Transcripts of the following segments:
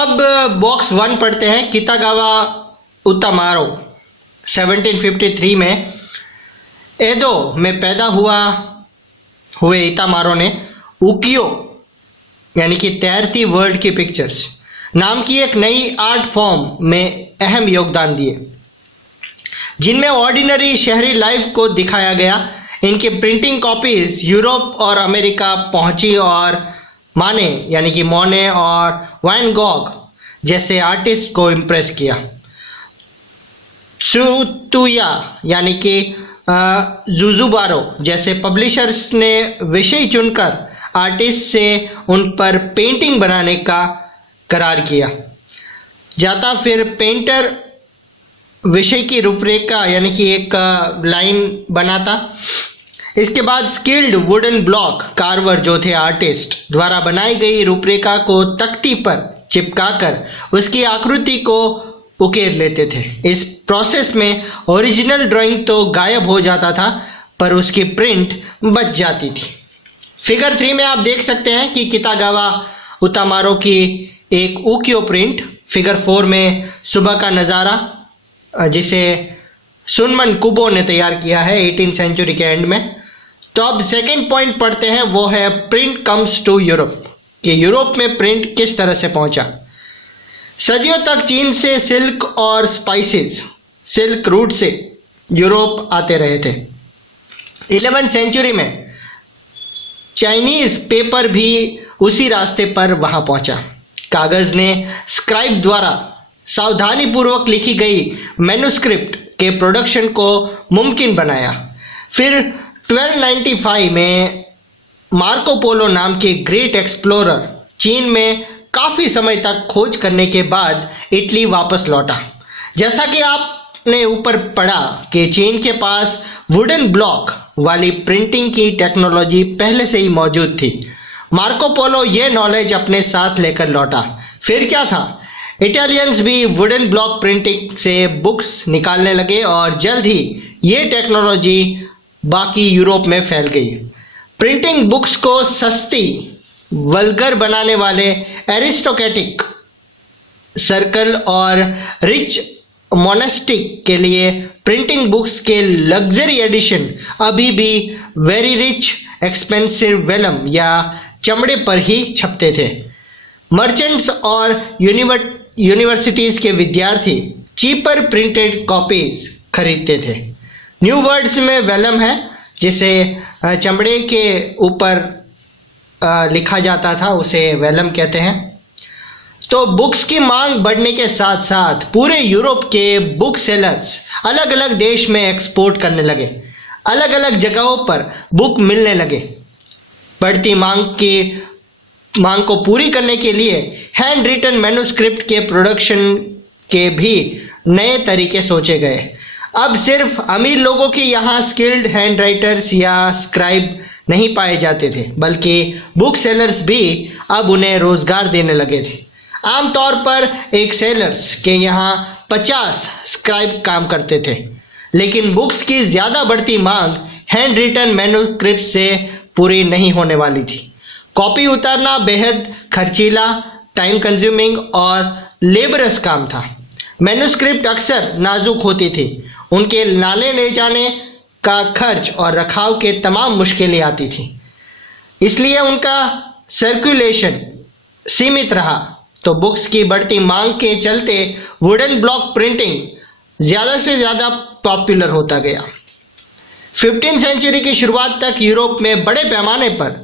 अब बॉक्स 1 पढ़ते हैं। कितागावा उतामारो 1753 में एदो में पैदा हुए इतामारो ने उकियो यानी कि तैरती वर्ल्ड की पिक्चर्स नाम की एक नई आर्ट फॉर्म में अहम योगदान दिए, जिनमें ऑर्डिनरी शहरी लाइफ को दिखाया गया। इनकी प्रिंटिंग कॉपीज यूरोप और अमेरिका पहुंची और माने यानी कि मोने और वैन गॉग जैसे आर्टिस्ट को इम्प्रेस किया। त्सुतुया यानी कि जुजुबारो जैसे पब्लिशर्स ने विषय चुनकर आर्टिस्ट से उन पर पेंटिंग बनाने का करार किया जाता। फिर पेंटर विषय की रूपरेखा यानी कि एक लाइन बनाता। इसके बाद स्किल्ड वुडन ब्लॉक कार्वर जो थे आर्टिस्ट द्वारा बनाई गई रूपरेखा को तख्ती पर चिपकाकर उसकी आकृति को उकेर लेते थे। इस प्रोसेस में ओरिजिनल ड्राइंग तो गायब हो जाता था पर उसकी प्रिंट बच जाती थी। फिगर 3 में आप देख सकते हैं कि कितागावा उतामारो की एक उकियो प्रिंट। फिगर 4 में सुबह का नज़ारा जिसे सुनमन कुबो ने तैयार किया है 18th सेंचुरी के एंड में। तो अब सेकंड पॉइंट पढ़ते हैं, वो है प्रिंट कम्स टू यूरोप, कि यूरोप में प्रिंट किस तरह से पहुंचा। सदियों तक चीन से सिल्क और स्पाइसेस सिल्क रूट से यूरोप आते रहे थे। 11th सेंचुरी में चाइनीज पेपर भी उसी रास्ते पर वहां पहुंचा। कागज ने स्क्राइब द्वारा सावधानीपूर्वक लिखी गई मैन्युस्क्रिप्ट के प्रोडक्शन को मुमकिन बनाया। फिर 1295 में मार्को पोलो नाम के ग्रेट एक्सप्लोरर चीन में काफ़ी समय तक खोज करने के बाद इटली वापस लौटा। जैसा कि आपने ऊपर पढ़ा कि चीन के पास वुडन ब्लॉक वाली प्रिंटिंग की टेक्नोलॉजी पहले से ही मौजूद थी। मार्को पोलो ये नॉलेज अपने साथ लेकर लौटा। फिर क्या था, इटालियंस भी वुडन ब्लॉक प्रिंटिंग से बुक्स निकालने लगे और जल्द ही ये टेक्नोलॉजी बाकी यूरोप में फैल गई। प्रिंटिंग बुक्स को सस्ती वल्गर बनाने वाले एरिस्टोक्रेटिक सर्कल और रिच मोनेस्टिक के लिए प्रिंटिंग बुक्स के लग्जरी एडिशन अभी भी वेरी रिच एक्सपेंसिव वेलम या चमड़े पर ही छपते थे। मर्चेंट्स और यूनिवर्सिटीज के विद्यार्थी चीपर प्रिंटेड कॉपीज खरीदते थे। न्यू वर्ड्स में वेलम है जिसे चमड़े के ऊपर लिखा जाता था, उसे वेलम कहते हैं। तो बुक्स की मांग बढ़ने के साथ साथ पूरे यूरोप के बुक सेलर्स अलग अलग देश में एक्सपोर्ट करने लगे। अलग अलग जगहों पर बुक मिलने लगे। बढ़ती मांग को पूरी करने के लिए हैंड रिटन मैन्युस्क्रिप्ट के प्रोडक्शन के भी नए तरीके सोचे गए। अब सिर्फ अमीर लोगों के यहाँ स्किल्ड हैंड राइटर्स या स्क्राइब नहीं पाए जाते थे, बल्कि बुक सेलर्स भी अब उन्हें रोजगार देने लगे थे। आमतौर पर एक सेलर्स के यहाँ 50 स्क्राइब काम करते थे, लेकिन बुक्स की ज़्यादा बढ़ती मांग हैंड रिटन मैन्युस्क्रिप्ट से पूरी नहीं होने वाली थी। कॉपी उतारना बेहद खर्चीला, टाइम कंज्यूमिंग और लेबरस काम था। मैन्युस्क्रिप्ट अक्सर नाजुक होती थी, उनके लाने ले जाने का खर्च और रखाव के तमाम मुश्किलें आती थी, इसलिए उनका सर्कुलेशन सीमित रहा। तो बुक्स की बढ़ती मांग के चलते वुडन ब्लॉक प्रिंटिंग ज़्यादा से ज़्यादा पॉपुलर होता गया। 15th सेंचुरी की शुरुआत तक यूरोप में बड़े पैमाने पर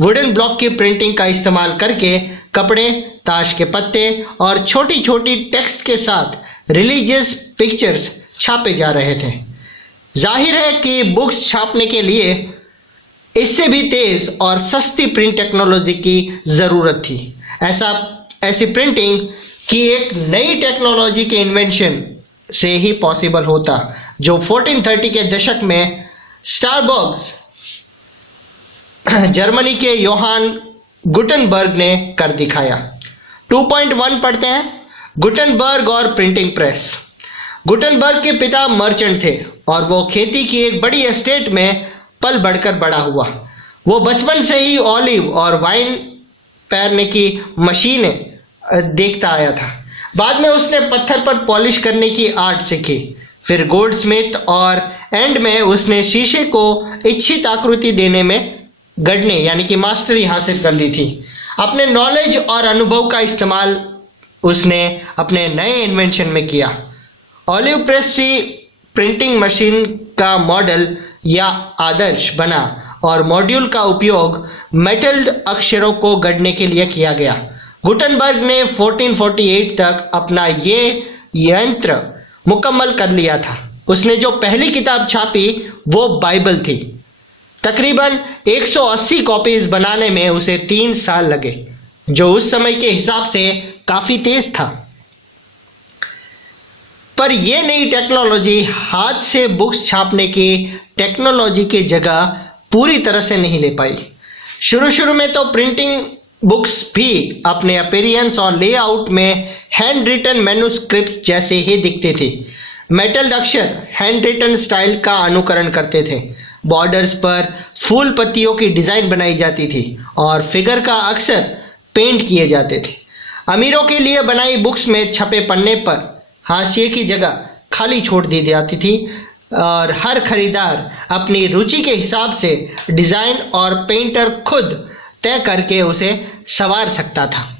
वुडन ब्लॉक की प्रिंटिंग का इस्तेमाल करके कपड़े, ताश के पत्ते और छोटी छोटी टेक्स्ट के साथ रिलीजियस पिक्चर्स छापे जा रहे थे। जाहिर है कि बुक्स छापने के लिए इससे भी तेज और सस्ती प्रिंट टेक्नोलॉजी की ज़रूरत थी। ऐसी प्रिंटिंग की एक नई टेक्नोलॉजी के इन्वेंशन से ही पॉसिबल होता, जो 1430 के दशक में स्टारबर्ग्स जर्मनी के योहान गुटनबर्ग ने कर दिखाया। 2.1 पढ़ते हैं, गुटनबर्ग और प्रिंटिंग प्रेस। गुटनबर्ग के पिता मर्चेंट थे और वो खेती की एक बड़ी एस्टेट में पल बढ़कर बड़ा हुआ। वो बचपन से ही ऑलिव और वाइन पैरने की मशीनें देखता आया था। बाद में उसने पत्थर पर पॉलिश करने की आर्ट सीखी, फिर गोल्ड स्मिथ, और एंड में उसने शीशे को इच्छित आकृति देने में गढ़ने यानी कि मास्टरी हासिल कर ली थी। अपने नॉलेज और अनुभव का इस्तेमाल उसने अपने नए इन्वेंशन में किया। ऑलिव प्रेस सी प्रिंटिंग मशीन का मॉडल या आदर्श बना और मॉड्यूल का उपयोग मेटल्ड अक्षरों को गढ़ने के लिए किया गया। गुटनबर्ग ने 1448 तक अपना ये यंत्र मुकम्मल कर लिया था। उसने जो पहली किताब छापी वो बाइबल थी। तकरीबन 180 कॉपीज बनाने में उसे 3 साल लगे, जो उस समय के हिसाब से काफी तेज था। पर यह नई टेक्नोलॉजी हाथ से बुक्स छापने की टेक्नोलॉजी की जगह पूरी तरह से नहीं ले पाई। शुरू में तो प्रिंटिंग बुक्स भी अपने अपीयरेंस और लेआउट में हैंड रिटन मैन्युस्क्रिप्ट जैसे ही दिखते थे। मेटल अक्षर हैंड रिटन स्टाइल का अनुकरण करते थे। बॉर्डर्स पर फूल पत्तियों की डिजाइन बनाई जाती थी और फिगर का अक्सर पेंट किए जाते थे। अमीरों के लिए बनाई बुक्स में छपे पन्ने पर हाशिए की जगह खाली छोड़ दी जाती थी और हर खरीदार अपनी रुचि के हिसाब से डिजाइन और पेंटर खुद तय करके उसे संवार सकता था।